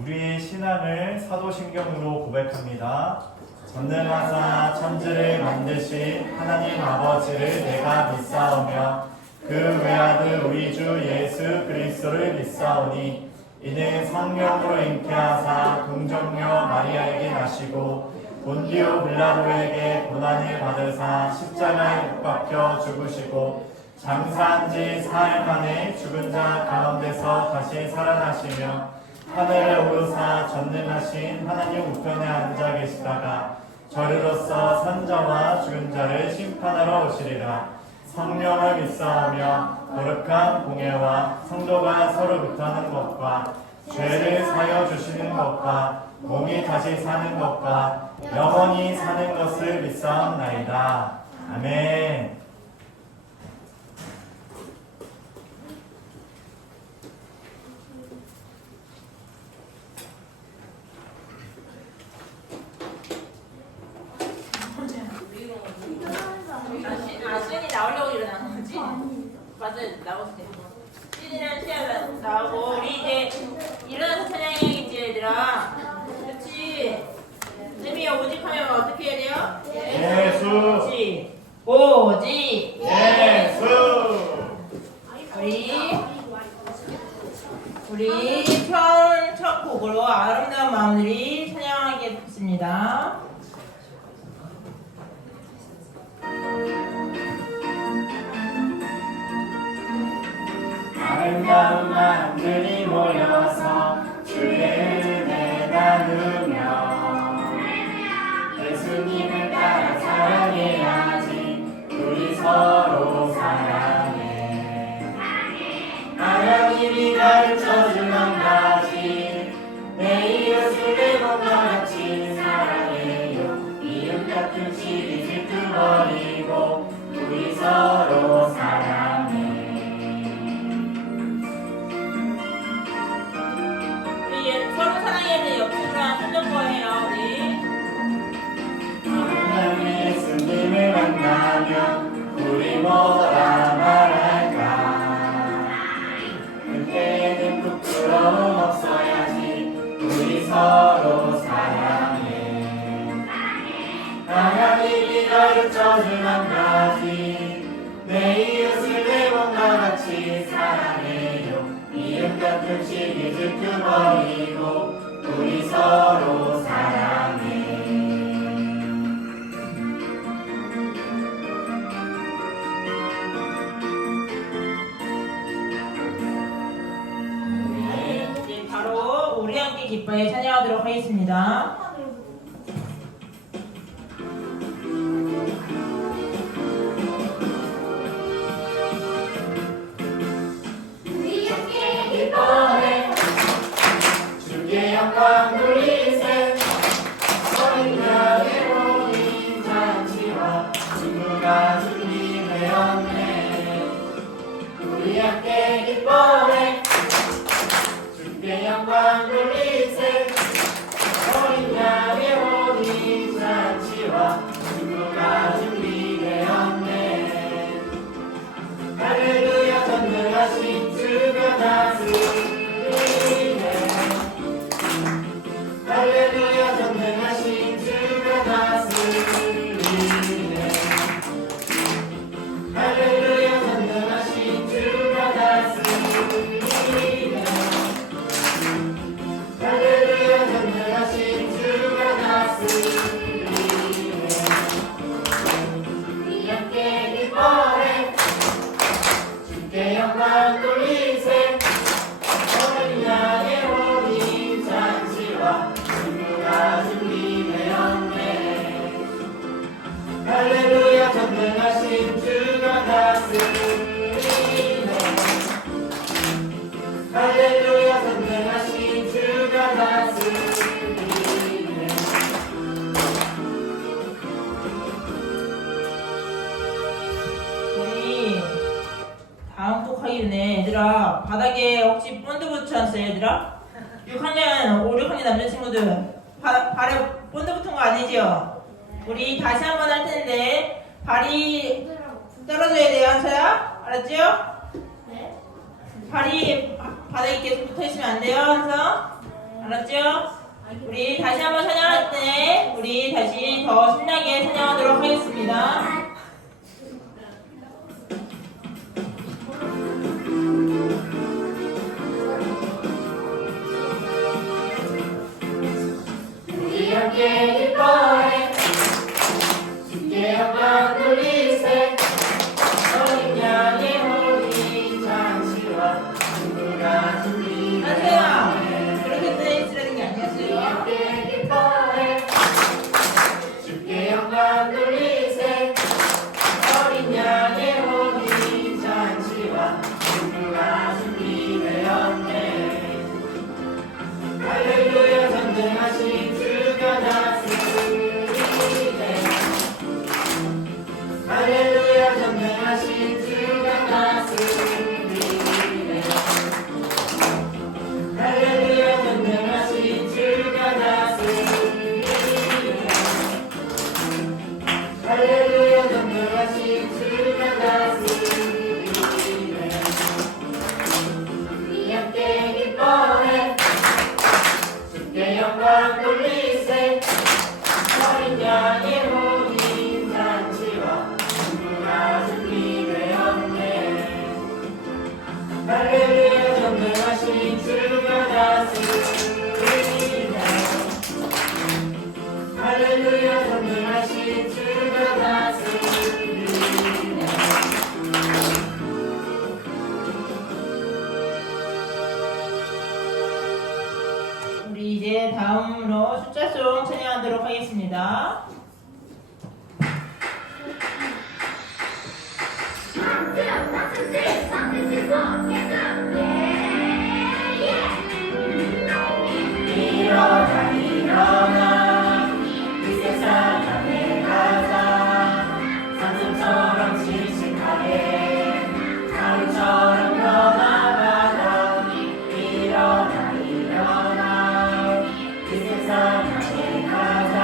우리의 신앙을 사도신경으로 고백합니다. 전능하사 천지를 만드신 하나님 아버지를 내가 믿사오며 그 외아들 우리 주 예수 그리스도를 믿사오니 이는 성령으로 잉태하사 동정녀 마리아에게 나시고 본디오 빌라도에게 고난을 받으사 십자가에 못 박혀 죽으시고 장사한 지 사흘 만에 죽은 자 가운데서 다시 살아나시며 하늘에 오르사 전능하신 하나님 우편에 앉아 계시다가 저리로서 산자와 죽은 자를 심판하러 오시리라. 성령을 믿사오며 거룩한 공예와 성도가 서로 교통하는 것과 죄를 사여 주시는 것과 몸이 다시 사는 것과 영원히 사는 것을 믿사옵나이다. 아멘. 시은이 나오려고 일어나는 거지? 맞아, 나오세요. 시은이랑 시아가 나오고 우리 이제 일어나서 찬양해야겠지 얘들아. 그렇지? 재미야 오직 하면 어떻게 해야 돼요? 예수. 그렇지. 오직 예수. 우리 편 첫 곡으로 아름다운 마음들이 찬양하겠습니다. 아름다운 마음들이 모여서 주의 은혜 나누며 예수님을 따라 사랑해야지. 우리 서로 사랑해. 하나님이 가르쳐준 한 가지, 내 이웃을 내 몸과 같이 사랑해요. 이웃 같은 시기 질투버리고 우리 서로 사랑해. 서로 사랑해야 옆으로랑 손잡고해요 우리. 하나님 예수님을 만나면 우리 뭐라 말할까? 그때는 부끄러움 없어야지. 우리 서로 사랑해. 하나님이 가르쳐준 한 가지, 내 이웃을 내 몸과 같이 사랑해요. 이웃 같은 시기 질투버리고 우리 서로 사랑해. 이제 바로 우리 함께 기뻐해 찬양하도록 하겠습니다. 주의 영광 돌리세. 어린 양의 모인 잔치와 친구가 준비되었네. 우리 함께 기뻐해. 주의 영광 돌리세. 어린 양의 모인 잔치와 친구가 준비되었네. 할렐루야 전능하신 주가 다스리네. 할렐루야 전능하신 주가 다스리네. 할렐루야 전능하신 주가 다스리네. 할렐루야 전능하신 주가 다스리네. 우리 함께 기뻐해. 주께 영광 돌리세. 어린 양의 모인 잔치와 친구가 준비되었네. 할렐루야 전능하신 주가 다스리네. 할렐루야 전능하신 주가 다스리네. 우리 다음 곡 하기 전에 얘들아 바닥에 혹시 본드 붙여놨어요 얘들아? 6학년 5, 6학년 남자친구들 발에 본드 붙은 거 아니죠? 우리 다시 한 번 할 텐데 발이 떨어져야 돼요 한서야? 알았죠? 네. 발이 바닥에 계속 붙어있으면 안 돼요 한서? 알았죠? 우리 다시 한번 찬양할 때 우리 다시 더 신나게 찬양하도록 하겠습니다. 우리 함께 기뻐해 주께 영광 돌리세 어린 양의 호리 잔치와 친구가 준비되었네 하세요. 그렇게 떼쓰라는 게 아니었어요. 함께 기뻐해 주께 영광 돌리세 어린 양의 호리 잔치와 친구가 준비되었네 할렐루야 전능하신 주가 다스리네 할렐루야 전능하신 주가 다스리네 할렐루야 전능하신 주가 다스리네 할렐루야 전능하신 주가 다스리네 우리 함께 기뻐해 주께 영광 돌리세 어린 양의 모든 잔치와 친구가 준비되었네 할렐루야 전능하신 주가 다스리네 할렐루야 전능하신 주가 다스리네 우리 이제 다음으로 숫자송 찬양하도록 하겠습니다. 일어나 일어나 이 세상 향해 가자 산소처럼 씩씩하게 하루처럼 변화가자 일어나 일어나 이 세상 향해 가자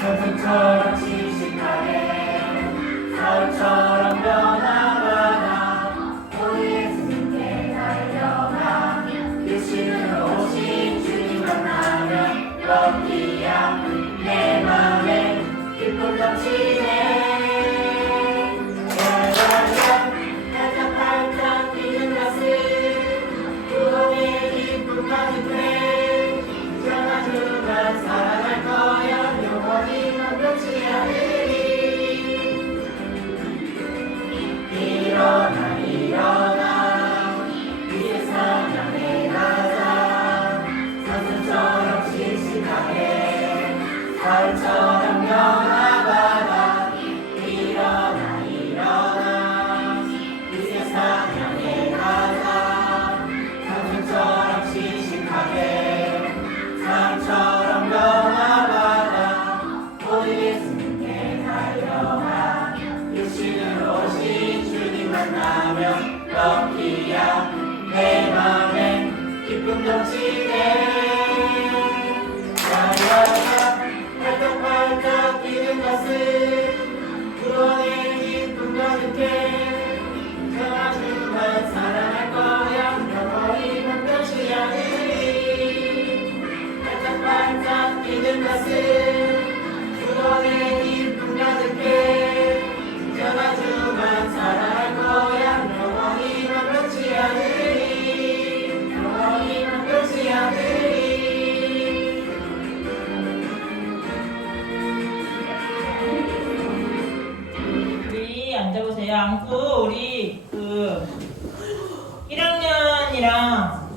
산소처럼 씩씩하게 하루처럼 변화가자 우리 예수님께 달려가 예수는 오신 주님 만나면 럭키야 내 맘에 기쁨 넘치네 야야야 반짝반짝 뛰는 가슴 구원의 기쁨 가득해 전하주만 살아갈 거야 영원히 완벽치 않으리 일어나 일어나 이 세상 향해 가자 산소처럼 씩씩하게 가을처럼 변화가다 일어나 일어나 이 세상 향해 가자 산소처럼 씩씩하게 가을처럼 변화가다 오직 예수님께 달려가 육신으로 오신 주님 만나면 럭키야 내 맘에 기쁨 넘치네 야야야 발떡발떡 뛰는 가슴 구원의 기쁨 가득해 평화주만 사랑할 거야 영원히 완벽치 않으리 발떡발떡 뛰는 가슴 구원의 기쁨 가득해 평화주만 사랑할 거야 영원히 완벽치 않으리 영원히 완벽치 않으리 우리 앉아보세요. 안고 우리 1학년이랑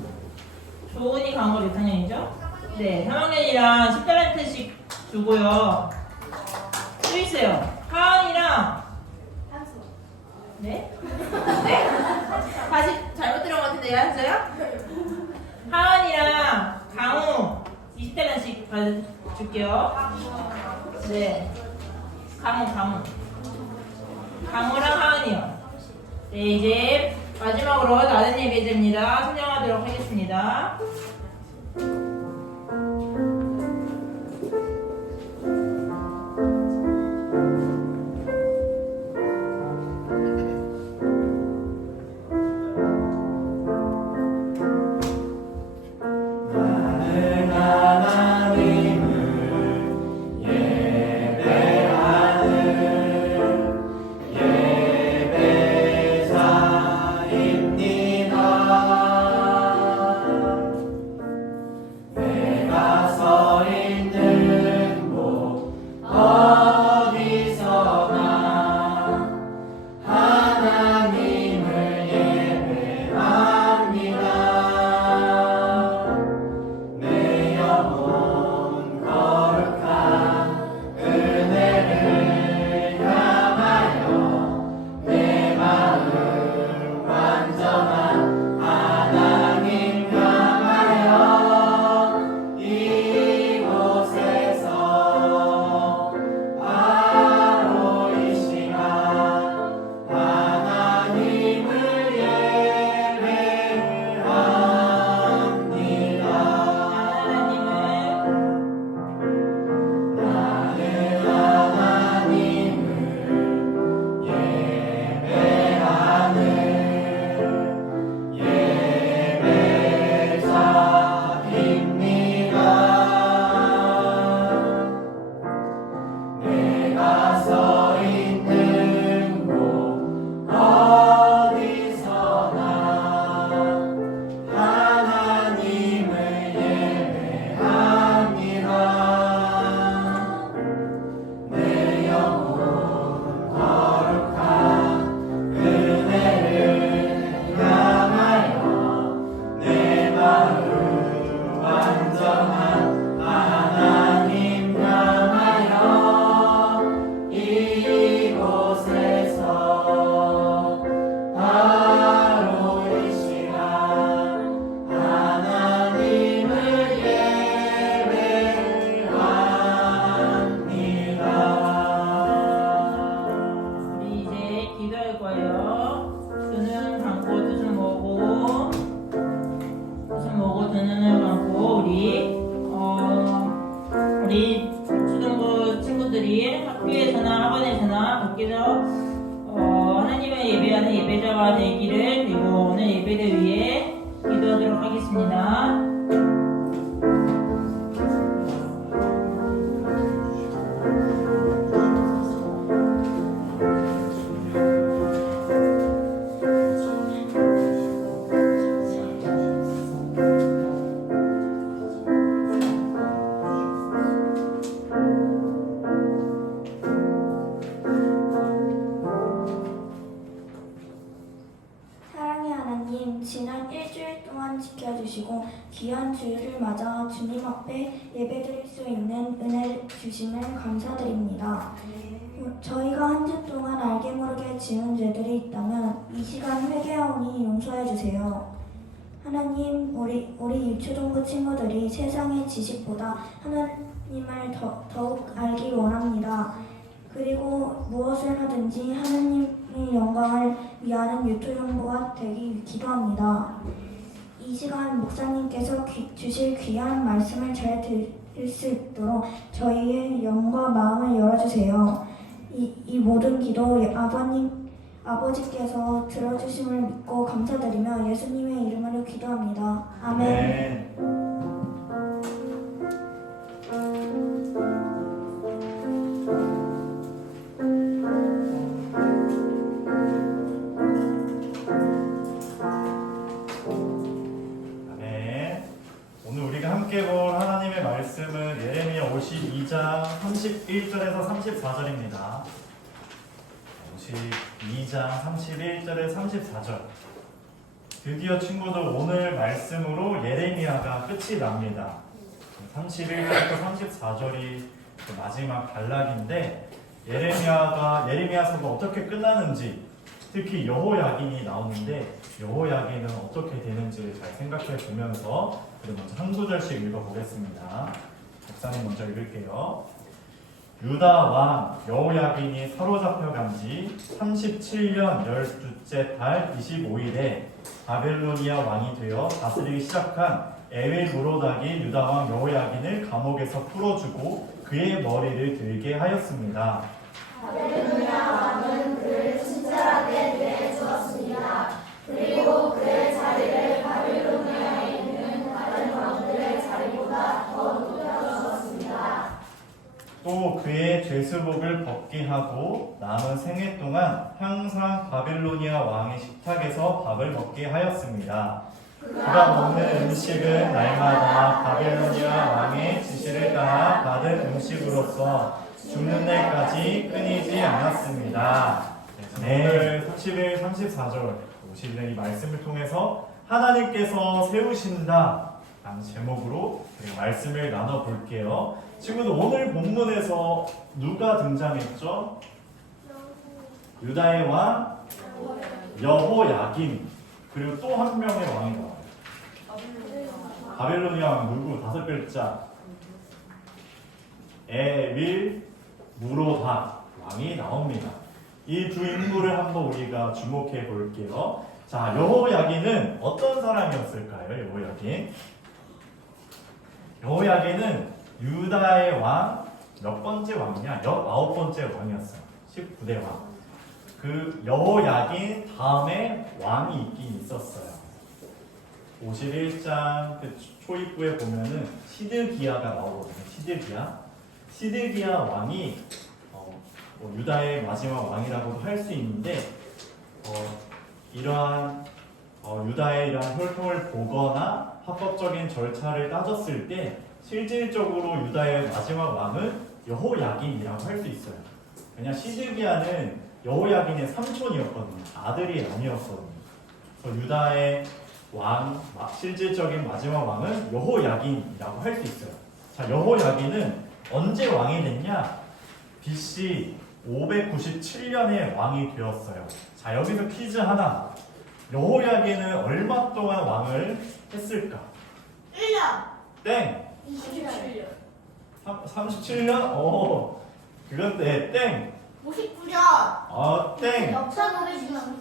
조은이 강호 몇 학년이죠? 네, 3학년이랑 10달러씩 주고요. 또 있어요. 하은이랑 네? 네? 다시 잘못 들은 것 같은데 알았어요? 하은이랑 강우 20달러씩 받아줄게요. 네. 강우랑 하은이요. 네, 이제 마지막으로 나는 예배제입니다. 선정하도록 하겠습니다. 나는 우리 초등부 친구들이 학교에서나 학원에서나 밖에서 하나님의 예배하는 예배자가 되기를, 그리고 오늘 예배를 위해 기도하도록 하겠습니다. 사랑의 하나님, 지난 일주일 동안 지켜주시고 귀한 주일을 맞아 주님 앞에 예배드릴 수 있는 은혜를 주심을 감사드립니다. 저희가 한 주 동안 알게 모르게 지은 죄들이 있다면 이 시간 회개하오니 용서해 주세요. 하나님, 우리 유초등부 친구들이 세상의 지식보다 하나님을 더욱 알기 원합니다. 그리고 무엇을 하든지 하나님의 영광을 위하는 유초등부가 되기 기도합니다. 이 시간 목사님께서 주실 귀한 말씀을 잘 들을 수 있도록 저희의 영과 마음을 열어주세요. 이 모든 기도 아버지께서 들어주심을 믿고 감사드리며 예수님의 이름으로 기도합니다. 아멘. 오늘 우리가 함께 볼 하나님의 말씀은 예레미야 52장 31절에서 34절입니다. 52장 31절에 34절. 드디어 친구들 오늘 말씀으로 예레미야가 끝이 납니다. 31절부터 34절이 마지막 단락인데 예레미야서가 어떻게 끝나는지, 특히 여호야긴이 나오는데 여호야긴은 어떻게 되는지를 잘 생각해 보면서 먼저 한 구절씩 읽어보겠습니다. 목사님 먼저 읽을게요. 유다 왕 여호야긴이 사로잡혀간 지 37년 12째 달 25일에 바벨로니아 왕이 되어 다스리기 시작한 에윌무로닥이 유다 왕 여호야긴을 감옥에서 풀어주고 그의 머리를 들게 하였습니다. 바벨로니아 왕은 그를 친절하게 대해 주었습니다. 그리고 그의 자리를 바빌로니아에 있는 다른 왕들의 자리보다 더 높여주었습니다. 또 그의 죄수복을 벗게 하고 남은 생애 동안 항상 바빌로니아 왕의 식탁에서 밥을 먹게 하였습니다. 그가 먹는 음식은 날마다 바빌로니아 왕의 지시를 따라 받은 음식으로서 죽는 날까지 끊이지 않았습니다. 오늘 31, 34절 보시는 이 말씀을 통해서 하나님께서 세우신다 라는 제목으로 말씀을 나눠볼게요. 친구들, 오늘 본문에서 누가 등장했죠? 유다의 왕 여호야긴, 그리고 또 한 명의 왕이 나와요. 바벨로니아 왕 누구? 5글자. 에윌무로닥 왕이 나옵니다. 이 두 인물을 한번 우리가 주목해 볼게요. 자, 여호야긴은 어떤 사람이었을까요? 여호야긴은 유다의 왕 몇 번째 왕이냐? 19번째 왕이었어요. 19대 왕. 그 여호야긴 다음에 왕이 있긴 있었어요. 51장 그 초입부에 보면은 시드기야가 나오거든요. 시드기야 왕이 유다의 마지막 왕이라고도 할 수 있는데, 이러한 유다의 이러한 혈통을 보거나 합법적인 절차를 따졌을 때 실질적으로 유다의 마지막 왕은 여호야긴이라고 할 수 있어요. 왜냐, 시드기야는 여호야긴의 삼촌이었거든요. 아들이 아니었거든요. 그래서 유다의 왕, 실질적인 마지막 왕은 여호야긴이라고 할 수 있어요. 자, 여호야긴은 언제 왕이 됐냐? BC 597년에 왕이 되었어요. 자, 여기서 퀴즈 하나. 여호야긴은 얼마 동안 왕을 했을까? 1년. 땡. 27년. 37년? 오, 그건데 땡. 59년. 땡. 역사 노래지만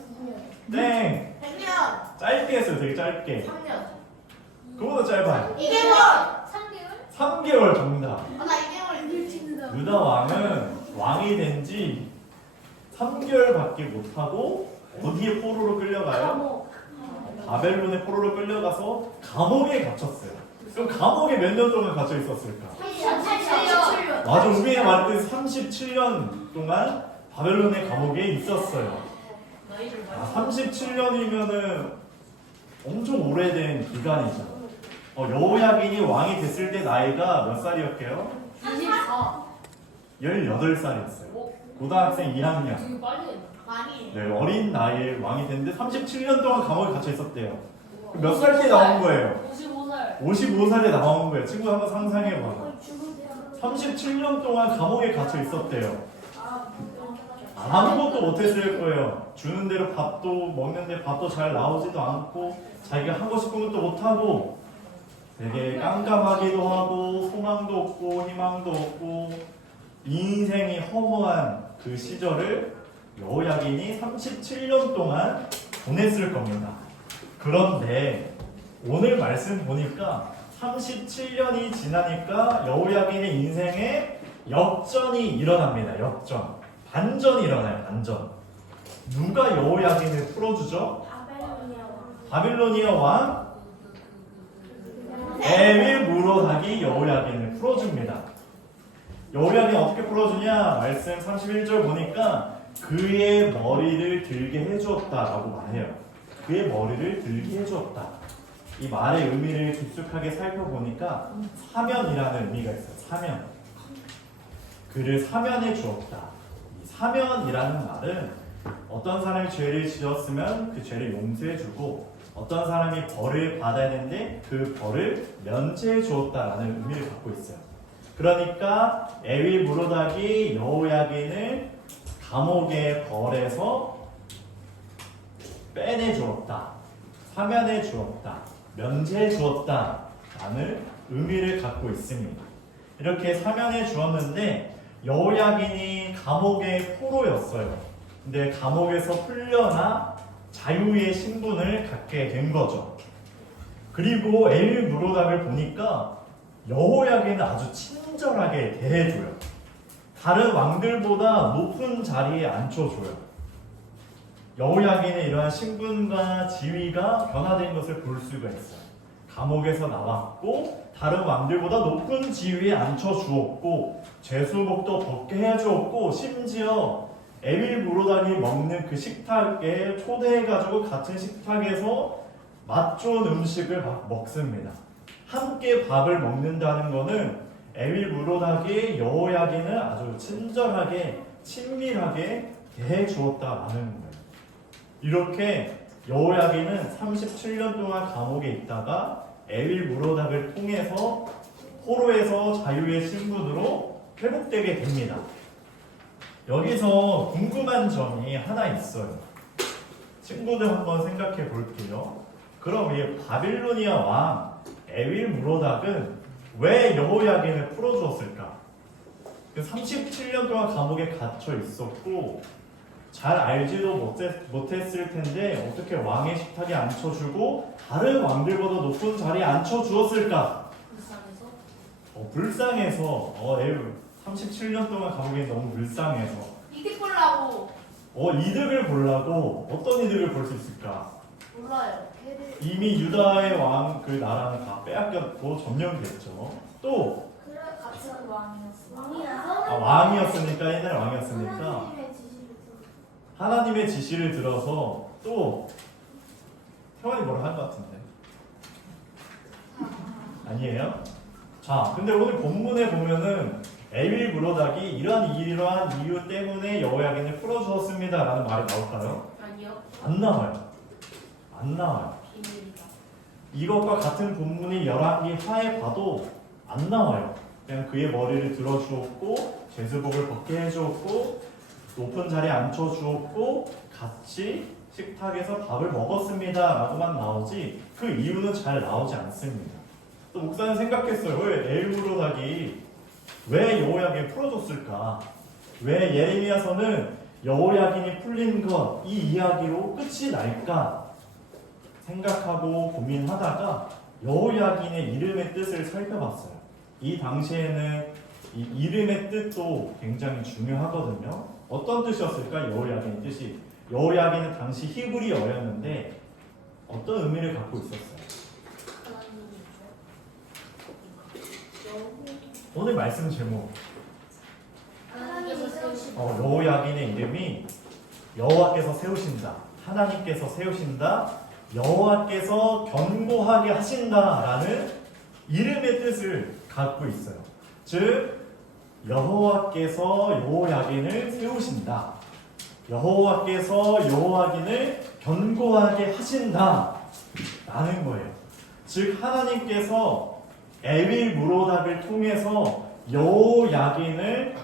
땡. 100년. 짧게 했어요. 되게 짧게. 3년. 그거보다 짧아요. 200년. 3개월 정답. 나 2개월 일찍 유다 왕은 왕이 된 지 3개월밖에 못하고 어디에 포로로 끌려가요? 바벨론의 포로로 끌려가서 감옥에 갇혔어요. 그럼 감옥에 몇 년 동안 갇혀 있었을까? 37년. 맞아, 우빈이 말했듯이 37년 동안 바벨론의 감옥에 있었어요. 37년이면은 엄청 오래된 기간이죠. 여호야긴이 왕이 됐을 때 나이가 몇 살이었게요? 24. 18살이었어요. 고등학생 2학년. 많이. 네, 어린 나이에 왕이 됐는데 37년 동안 감옥에 갇혀 있었대요. 몇 살 때 나온 거예요? 55살. 55살에 나온 거예요. 친구 한번 상상해봐. 37년 동안 감옥에 갇혀 있었대요. 아무것도 못했을 거예요. 주는 대로 밥도 먹는데 밥도 잘 나오지도 않고 자기가 하고 싶은 것도 못하고 되게 깜깜하기도 하고 소망도 없고 희망도 없고 인생이 허무한 그 시절을 여호야긴이 37년 동안 보냈을 겁니다. 그런데 오늘 말씀 보니까 37년이 지나니까 여호야긴의 인생에 역전이 일어납니다. 역전. 반전이 일어나요. 반전. 누가 여호야긴을 풀어주죠? 바빌로니아 왕 에윌무로닥이 여호야긴을 풀어줍니다. 여호야긴 어떻게 풀어주냐? 말씀 31절 보니까 그의 머리를 들게 해주었다라고 말해요. 그의 머리를 들게 해주었다. 이 말의 의미를 깊숙하게 살펴보니까 사면이라는 의미가 있어요. 사면. 그를 사면해 주었다. 이 사면이라는 말은 어떤 사람이 죄를 지었으면 그 죄를 용서해 주고 어떤 사람이 벌을 받아야 되는데 그 벌을 면제해 주었다라는 의미를 갖고 있어요. 그러니까 에윌무로닥이 여호야긴을 감옥의 벌에서 빼내 주었다. 사면해 주었다. 면제해 주었다. 라는 의미를 갖고 있습니다. 이렇게 사면해 주었는데 여호야긴이 감옥의 포로였어요. 근데 감옥에서 풀려나 자유의 신분을 갖게 된 거죠. 그리고 에윌무로닥을 보니까 여호야긴을 아주 친절하게 대해줘요. 다른 왕들보다 높은 자리에 앉혀줘요. 여호야긴의 이러한 신분과 지위가 변화된 것을 볼 수가 있어요. 감옥에서 나왔고 다른 왕들보다 높은 지위에 앉혀주었고 죄수복도 벗게 해주었고 심지어 에윌무로닥이 먹는 그 식탁에 초대해가지고 같은 식탁에서 맛 좋은 음식을 먹습니다. 함께 밥을 먹는다는 것은 에윌무로닥이 여호야긴을 아주 친절하게 친밀하게 대해주었다라는 거예요. 이렇게 여호야긴은 37년 동안 감옥에 있다가 에윌무로닥을 통해서 포로에서 자유의 신분으로 회복되게 됩니다. 여기서 궁금한 점이 하나 있어요. 친구들 한번 생각해 볼게요. 그럼 이 바빌로니아 왕 에윌무로닥은 왜 여호야긴을 풀어주었을까? 37년 동안 감옥에 갇혀 있었고 잘 알지도 못했을 텐데 어떻게 왕의 식탁에 앉혀주고 다른 왕들보다 높은 자리에 앉혀주었을까? 불쌍해서. 에휴, 37년 동안 감옥에 너무 불쌍해서. 이득 보려고. 이득을 보려고. 어떤 이득을 볼 수 있을까? 몰라요. 이미 유다의 왕 그 나라는 다 빼앗겼고 점령됐죠. 또 같은 왕이었어. 왕이었으니까 옛날에 왕이었으니까 하나님의 지시를 들어서 또 태환이 뭐라 한 것 같은데 아니에요? 자, 근데 오늘 본문에 보면은 에윌무로닥이 이러한 이유 때문에 여호야긴을 풀어주었습니다 라는 말이 나올까요? 아니요. 안 나와요. 안 나와요. 비밀이다. 이것과 같은 본문이 열왕기 하에 봐도 안 나와요. 그냥 그의 머리를 들어주었고 죄수복을 벗게 해주었고 높은 자리에 앉혀주었고 같이 식탁에서 밥을 먹었습니다 라고만 나오지 그 이유는 잘 나오지 않습니다. 또 목사는 생각했어요. 왜 에윌무로닥이 왜 여호야긴을 풀어줬을까? 왜 예레미야서는 여호야긴이 풀린 것 이 이야기로 끝이 날까? 생각하고 고민하다가 여호야긴의 이름의 뜻을 살펴봤어요. 이 당시에는 이 이름의 뜻도 굉장히 중요하거든요. 어떤 뜻이었을까? 여호야긴의 뜻이. 여호야긴은 당시 히브리어였는데 어떤 의미를 갖고 있었어요? 오늘 말씀 제목 하나님께서 세우신 여호야긴의 이름이 여호와께서 세우신다, 하나님께서 세우신다, 여호와께서 견고하게 하신다라는 이름의 뜻을 갖고 있어요. 즉 여호와께서 여호야긴을 세우신다, 여호와께서 여호야긴을 견고하게 하신다 라는 거예요. 즉 하나님께서 에빌 무로닥을 통해서 여호야긴을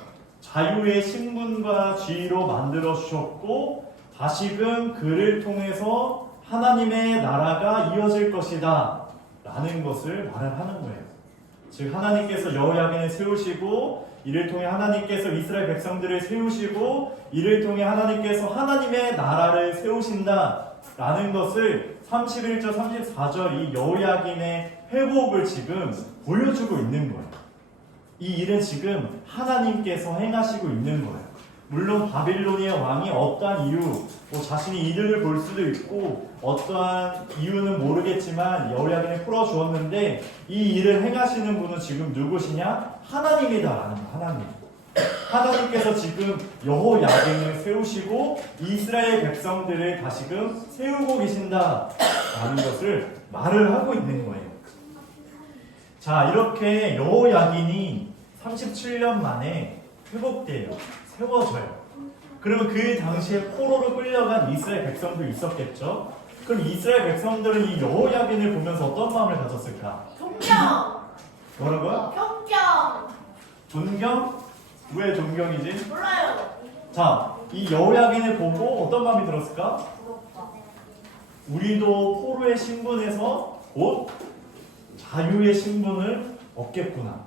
자유의 신분과 지위로 만들어 주셨고 다시금 그를 통해서 하나님의 나라가 이어질 것이다 라는 것을 말을 하는 거예요. 즉 하나님께서 여호야긴을 세우시고 이를 통해 하나님께서 이스라엘 백성들을 세우시고 이를 통해 하나님께서 하나님의 나라를 세우신다 라는 것을 31절 34절 이 여호야긴의 회복을 지금 보여주고 있는 거예요. 이 일은 지금 하나님께서 행하시고 있는 거예요. 물론 바빌로니아 왕이 어떠한 이유, 자신이 이득을 볼 수도 있고 어떠한 이유는 모르겠지만 여호야긴을 풀어주었는데 이 일을 행하시는 분은 지금 누구시냐? 하나님이다라는 거예요. 하나님. 하나님께서 지금 여호야긴을 세우시고 이스라엘 백성들을 다시금 세우고 계신다라는 것을 말을 하고 있는 거예요. 자, 이렇게 여호야긴이 37년 만에 회복돼요. 세워져요. 그러면 그 당시에 포로로 끌려간 이스라엘 백성도 있었겠죠? 그럼 이스라엘 백성들은 이 여호야긴을 보면서 어떤 마음을 가졌을까? 존경. 뭐라고요? 존경. 존경? 왜 존경이지? 몰라요. 자, 이 여호야긴을 보고 어떤 마음이 들었을까? 우리도 포로의 신분에서 곧 자유의 신분을 얻겠구나.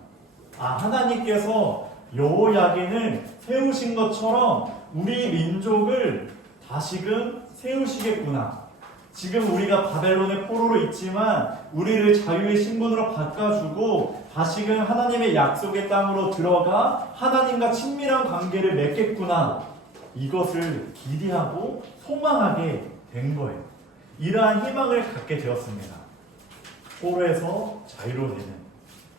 하나님께서 여호야긴을 세우신 것처럼 우리 민족을 다시금 세우시겠구나. 지금 우리가 바벨론의 포로로 있지만 우리를 자유의 신분으로 바꿔주고 다시금 하나님의 약속의 땅으로 들어가 하나님과 친밀한 관계를 맺겠구나. 이것을 기대하고 소망하게 된 거예요. 이러한 희망을 갖게 되었습니다. 포로에서 자유로 되는,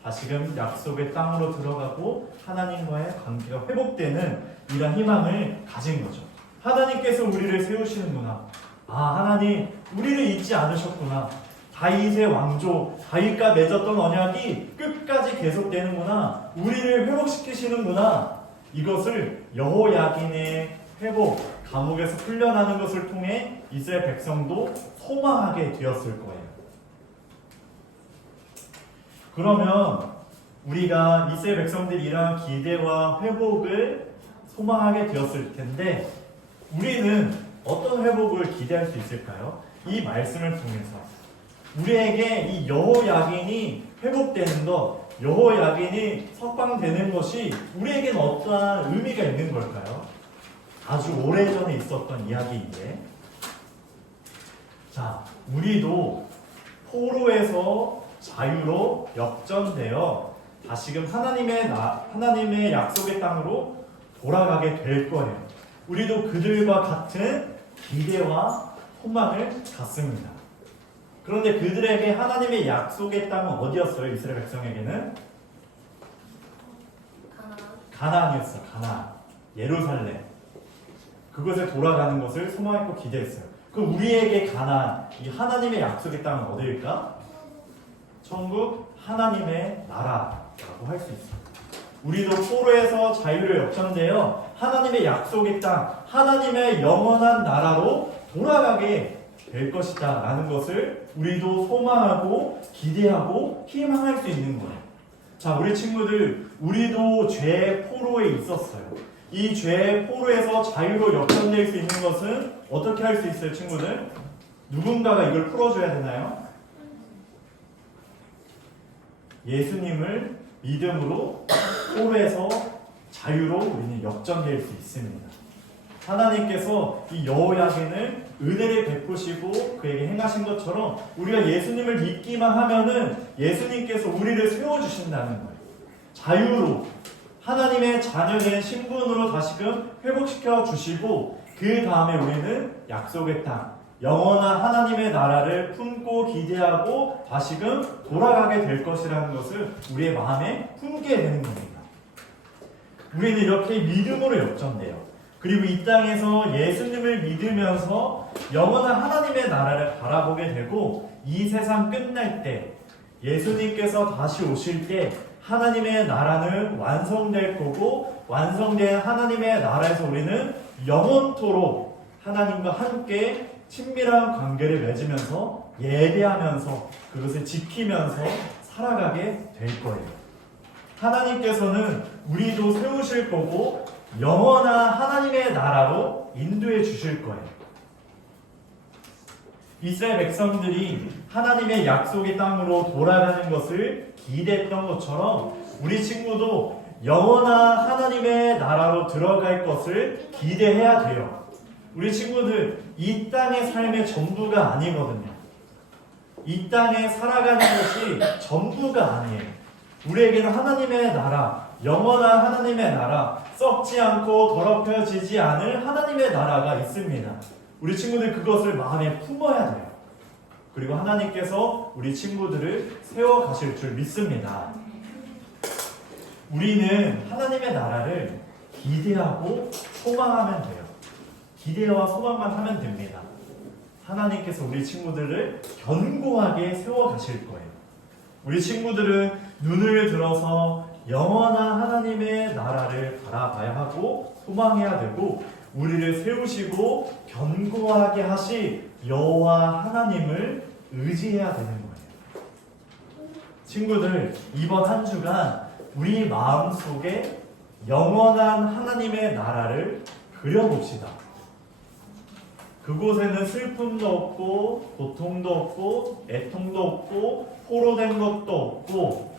다시금 약속의 땅으로 들어가고 하나님과의 관계가 회복되는 이런 희망을 가진 거죠. 하나님께서 우리를 세우시는구나. 하나님 우리를 잊지 않으셨구나. 다윗의 왕조, 다윗과 맺었던 언약이 끝까지 계속되는구나. 우리를 회복시키시는구나. 이것을 여호야긴의 회복, 감옥에서 풀려나는 것을 통해 이스라엘 백성도 소망하게 되었을 거예요. 그러면 우리가 이스라엘 백성들이 이러한 기대와 회복을 소망하게 되었을 텐데 우리는 어떤 회복을 기대할 수 있을까요? 이 말씀을 통해서 우리에게 이 여호야긴이 회복되는 것, 여호야긴이 석방되는 것이 우리에게는 어떠한 의미가 있는 걸까요? 아주 오래전에 있었던 이야기인데, 자, 우리도 포로에서 자유로 역전되어 다시금 하나님의 약속의 땅으로 돌아가게 될 거예요. 우리도 그들과 같은 기대와 소망을 갖습니다. 그런데 그들에게 하나님의 약속의 땅은 어디였어요? 이스라엘 백성에게는 가나안이었어요. 가나안, 예루살렘. 그곳에 돌아가는 것을 소망했고 기대했어요. 그럼 우리에게 가나안, 이 하나님의 약속의 땅은 어디일까? 천국, 하나님의 나라라고 할 수 있어요. 우리도 포로에서 자유를 역전되어 하나님의 약속의 땅, 하나님의 영원한 나라로 돌아가게 될 것이다 라는 것을 우리도 소망하고 기대하고 희망할 수 있는 거예요. 자, 우리 친구들, 우리도 죄의 포로에 있었어요. 이 죄의 포로에서 자유로 역전될 수 있는 것은 어떻게 할 수 있어요, 친구들? 누군가가 이걸 풀어줘야 되나요? 예수님을 믿음으로 포로에서 자유로 우리는 역전될 수 있습니다. 하나님께서 이 여호야긴을 은혜를 베푸시고 그에게 행하신 것처럼 우리가 예수님을 믿기만 하면은 예수님께서 우리를 세워주신다는 거예요. 자유로 하나님의 자녀된 신분으로 다시금 회복시켜 주시고 그 다음에 우리는 약속의 땅 영원한 하나님의 나라를 품고 기대하고 다시금 돌아가게 될 것이라는 것을 우리의 마음에 품게 되는 겁니다. 우리는 이렇게 믿음으로 역전돼요. 그리고 이 땅에서 예수님을 믿으면서 영원한 하나님의 나라를 바라보게 되고 이 세상 끝날 때 예수님께서 다시 오실 때 하나님의 나라는 완성될 거고 완성된 하나님의 나라에서 우리는 영원토록 하나님과 함께 친밀한 관계를 맺으면서 예배하면서 그것을 지키면서 살아가게 될 거예요. 하나님께서는 우리도 세우실 거고 영원한 하나님의 나라로 인도해 주실 거예요. 이스라엘 백성들이 하나님의 약속의 땅으로 돌아가는 것을 기대했던 것처럼 우리 친구도 영원한 하나님의 나라로 들어갈 것을 기대해야 돼요. 우리 친구들 이 땅의 삶의 전부가 아니거든요. 이 땅에 살아가는 것이 전부가 아니에요. 우리에게는 하나님의 나라, 영원한 하나님의 나라, 썩지 않고 더럽혀지지 않을 하나님의 나라가 있습니다. 우리 친구들 그것을 마음에 품어야 돼요. 그리고 하나님께서 우리 친구들을 세워가실 줄 믿습니다. 우리는 하나님의 나라를 기대하고 소망하면 돼요. 기대와 소망만 하면 됩니다. 하나님께서 우리 친구들을 견고하게 세워가실 거예요. 우리 친구들은 눈을 들어서 영원한 하나님의 나라를 바라봐야 하고 소망해야 되고 우리를 세우시고 견고하게 하실 여호와 하나님을 의지해야 되는 거예요. 친구들 이번 한 주간 우리 마음속에 영원한 하나님의 나라를 그려봅시다. 그곳에는 슬픔도 없고 고통도 없고 애통도 없고 포로된 것도 없고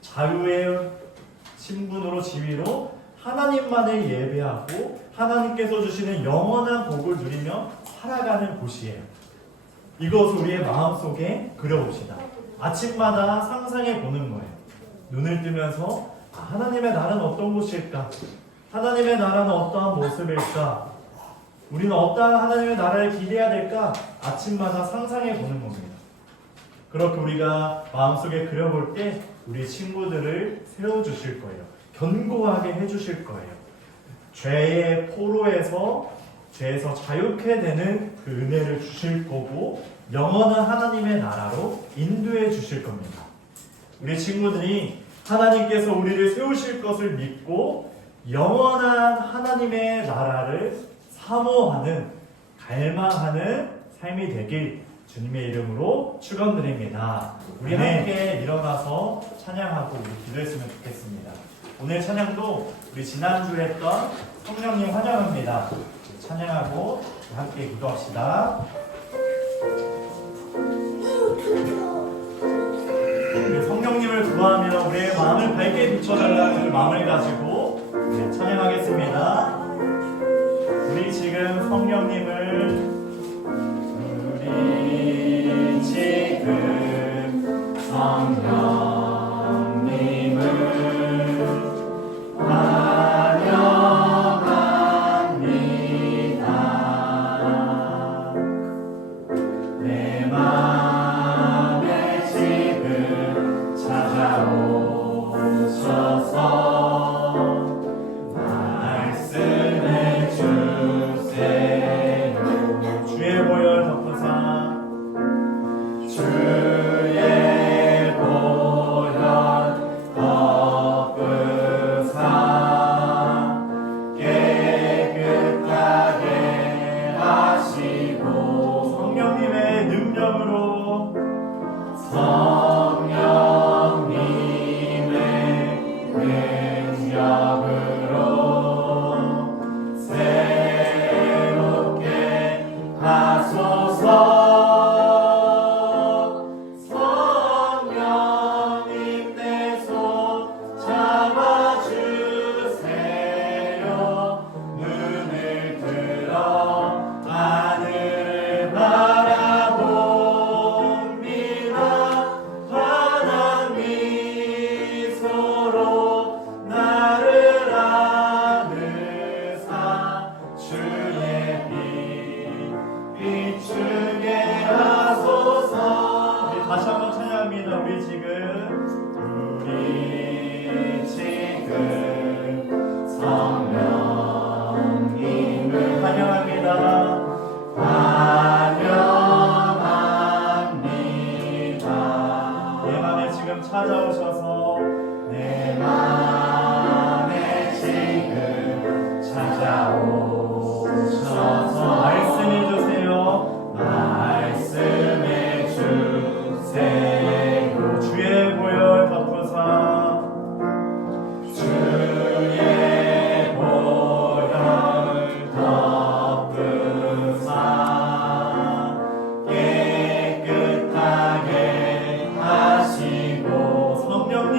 자유의 신분으로 지위로 하나님만을 예배하고 하나님께서 주시는 영원한 복을 누리며 살아가는 곳이에요. 이것을 우리의 마음속에 그려봅시다. 아침마다 상상해 보는 거예요. 눈을 뜨면서 하나님의 나라는 어떤 곳일까? 하나님의 나라는 어떠한 모습일까? 우리는 어떠한 하나님의 나라를 기대해야 될까? 아침마다 상상해 보는 겁니다. 그렇게 우리가 마음속에 그려볼 때 우리 친구들을 세워주실 거예요. 견고하게 해주실 거예요. 죄의 포로에서 죄에서 자유케 되는 그 은혜를 주실 거고 영원한 하나님의 나라로 인도해 주실 겁니다. 우리 친구들이 하나님께서 우리를 세우실 것을 믿고 영원한 하나님의 나라를 사모하는 갈망하는 삶이 되길 주님의 이름으로 축원드립니다. 우리 함께 일어나서 찬양하고 우리 기도했으면 좋겠습니다. 오늘 찬양도 우리 지난주에 했던 성령님 환영합니다. 찬양하고 함께 기도합시다. 우리 성령님을 구하며 우리의 마음을 밝게 비춰달라는 그 마음을 가지고 찬양하겠습니다. 우리 지금 성령님을 우리 지금 성령님을 주의 보혈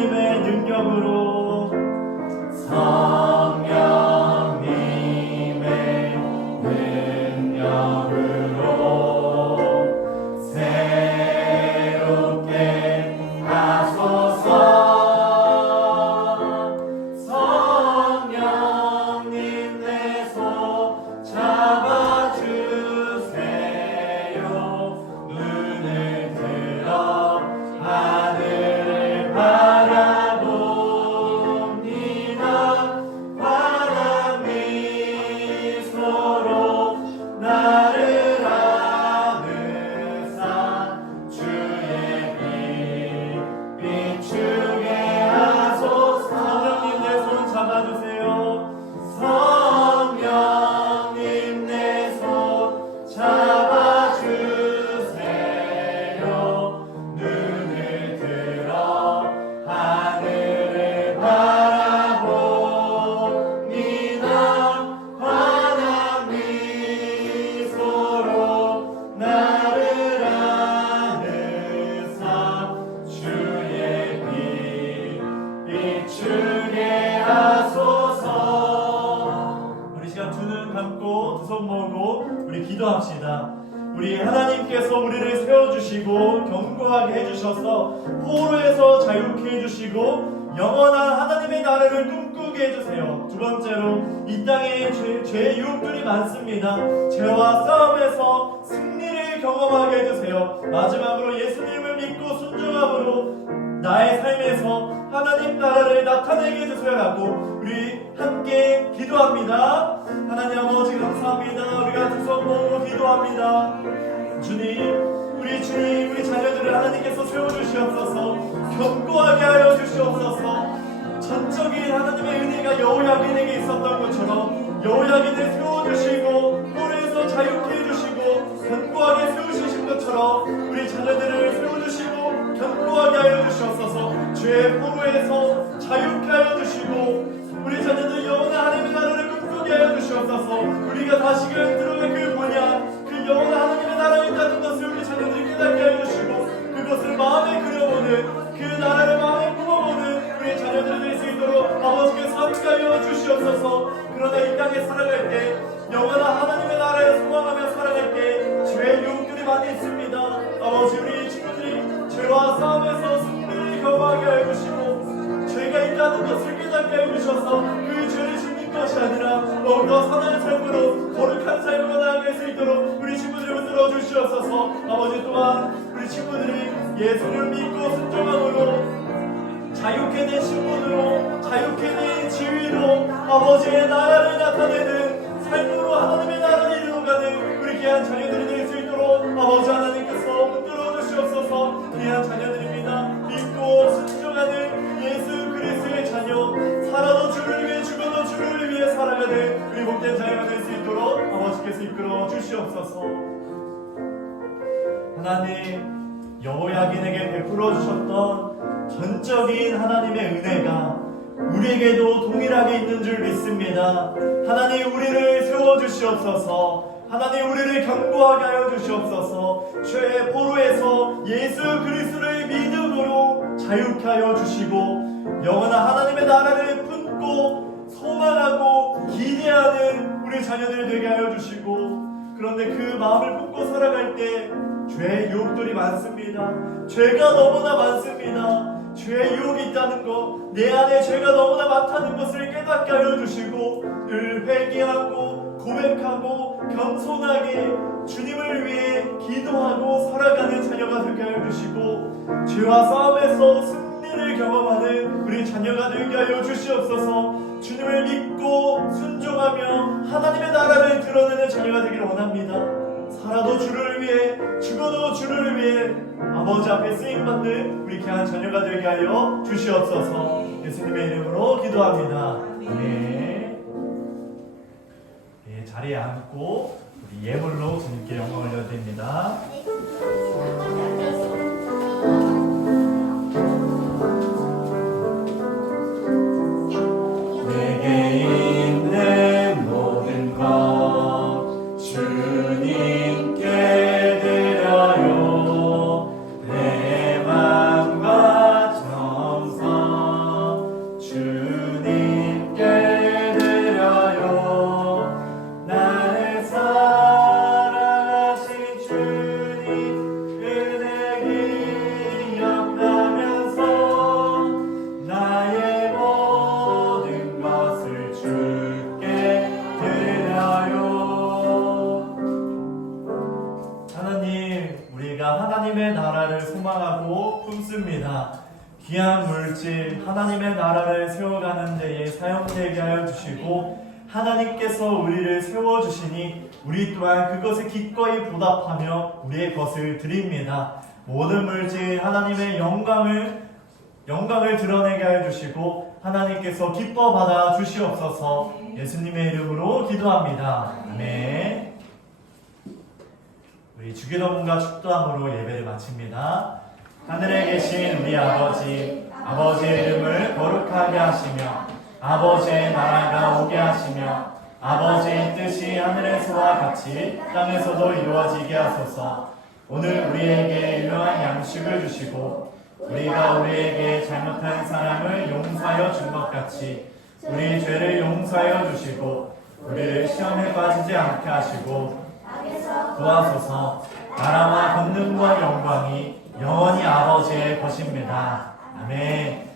성령님의 능력으로 성령님의 능력으로 새롭게 하소서. 성령님 내 손 잡아주세요. 눈을 들어 하늘을 바라봅니다. 환한 미소로 나를 안으사 주의 빛 비추게 하소서. 성령님 내 손 잡아주세요. 성령님 내 손 잡아주세요. 눈을 들어 하늘을 바라봅니다. 환한 미소로 나를 안으사 주의 빛 비추게 하소서. 우리 시간 두 눈 감고 두 손 모으고 우리 기도합시다. 우리 하나님께서 우리를 세워주시고 견고하게 해주셔서 포로에서 자유케 해주시고 영원한 하나님의 나라를 꿈꾸게 해주세요. 두 번째로 이 땅에 죄의 유혹들이 많습니다. 죄와 싸움에서 승리를 경험하게 해주세요. 마지막으로 예수님을 믿고 순종함으로 나의 삶에서 하나님 나라를 나타내게 해주세요라고 우리 함께 기도합니다. 하나님 아버지 감사합니다. 우리가 두 손 모으고 기도합니다. 주님, 우리 주님, 우리 자녀들을 하나님께서 세워주시옵소서. 견고하게 하여 주시옵소서. 전적인 하나님의 은혜가 여호야긴에게 있었던 것처럼 여호야긴을 세워주시고 포로에서 자유케 해주시고 견고하게 세우시신 것처럼 우리 자녀들을 세워주시고 견고하게 하여 주시옵소서. 죄의 포로에서 자유케 하여 주시고 우리 자녀들 영원한 하나님의 나라를 꿈꾸게 하여 주시옵소서. 우리가 다시금 들어갈 그 뭐냐, 그 영원한 하나님의 나라가 있다는 것을 우리 자녀들이 깨닫게 하여 주시고 그것을 마음에 그려보는, 그 나라를 마음에 품어보는 우리 자녀들이 될 수 있도록 아버지께서 함께 하여 주시옵소서. 그러나 이 땅에 살아갈 때 영원한 하나님의 나라에 소망하며 살아갈 때 죄의 유혹들이 많이 있습니다. 아버지, 우리 친구들이 죄와 싸움에서 승리를 경험하게 하여 주시고 죄가 있다는 것을 깨닫게 하여 주셔서 그 죄를 짓는 것이 아니라 더욱더 선한 삶으로 거룩한 삶으로 나아갈 수 있도록 우리 친구들을 붙들어 주시옵소서. 아버지, 또한 우리 친구들이 예수를 믿고 순종함으로 자유케 된 신분으로 자유케 된 지위로 아버지의 나라를 나타내는 삶으로 하나님의 나라를 이루어가는 우리 귀한 자녀들이 될 수 있도록 아버지 하나님께서 붙들어 주시옵소서. 귀한 자녀들입니다. 믿고 순종하는 예수 그리스도의 자녀, 살아도 주를 위해 죽어도 주를 위해 살아가는 우리 복된 자녀가 될 수 있도록 아버지께서 이끌어 주시옵소서. 하나님, 여호야긴에게 베풀어 주셨던 전적인 하나님의 은혜가 우리에게도 동일하게 있는 줄 믿습니다. 하나님, 우리를 세워주시옵소서. 하나님, 우리를 견고하게 하여 주시옵소서. 죄의 포로에서 예수 그리스도의 믿음으로 자유케 하여 주시고 영원한 하나님의 나라를 품고 소망하고 기대하는 우리 자녀들 되게 하여 주시고, 그런데 그 마음을 품고 살아갈 때 죄의 유혹들이 많습니다. 죄가 너무나 많습니다. 죄의 유혹이 있다는 것, 내 안에 죄가 너무나 많다는 것을 깨닫게 하여 주시고 늘 회개하고 고백하고 겸손하게 주님을 위해 기도하고 살아가는 자녀가 되게 하여 주시고 죄와 싸움에서 승리를 경험하는 우리 자녀가 되게 하여 주시옵소서. 주님을 믿고 순종하며 하나님의 나라를 드러내는 자녀가 되기를 원합니다. 살아도 주를 위해 죽어도 주를 위해 아버지 앞에 쓰임받는 우리 귀한 자녀가 되게 하여 주시옵소서. 예수님의 이름으로 기도합니다. 네. 네, 자리에 앉고 우리 예물로 주님께 영광을 올려드립니다. 내게 있는 모든 것 주님께 드려요. 내 맘과 정성 물질 하나님의 나라를 세워가는 데에 사용되게 하여 주시고 하나님께서 우리를 세워주시니 우리 또한 그것에 기꺼이 보답하며 우리의 것을 드립니다. 모든 물질 하나님의 영광을 드러내게 하여 주시고 하나님께서 기뻐 받아 주시옵소서. 예수님의 이름으로 기도합니다. 아멘. 우리 주기도문과 축도함으로 예배를 마칩니다. 하늘에 계신 우리 아버지, 아버지의 이름을 거룩하게 하시며 아버지의 나라가 오게 하시며 아버지의 뜻이 하늘에서와 같이 땅에서도 이루어지게 하소서. 오늘 우리에게 일용할 양식을 주시고 우리가 우리에게 잘못한 사람을 용서하여 준 것 같이 우리 죄를 용서하여 주시고 우리를 시험에 빠지지 않게 하시고 구하소서. 나라와 권능과 영광이 영원히 아버지의 것입니다. 아멘.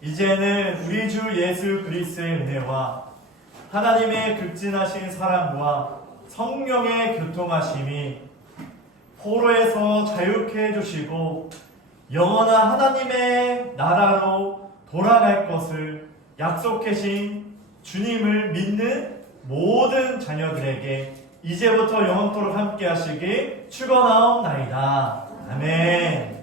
이제는 우리 주 예수 그리스도의 은혜와 하나님의 극진하신 사랑과 성령의 교통하심이 포로에서 자유케 해주시고 영원한 하나님의 나라로 돌아갈 것을 약속하신 주님을 믿는 모든 자녀들에게 이제부터 영원토록 함께 하시길 축원하옵나이다. 아멘.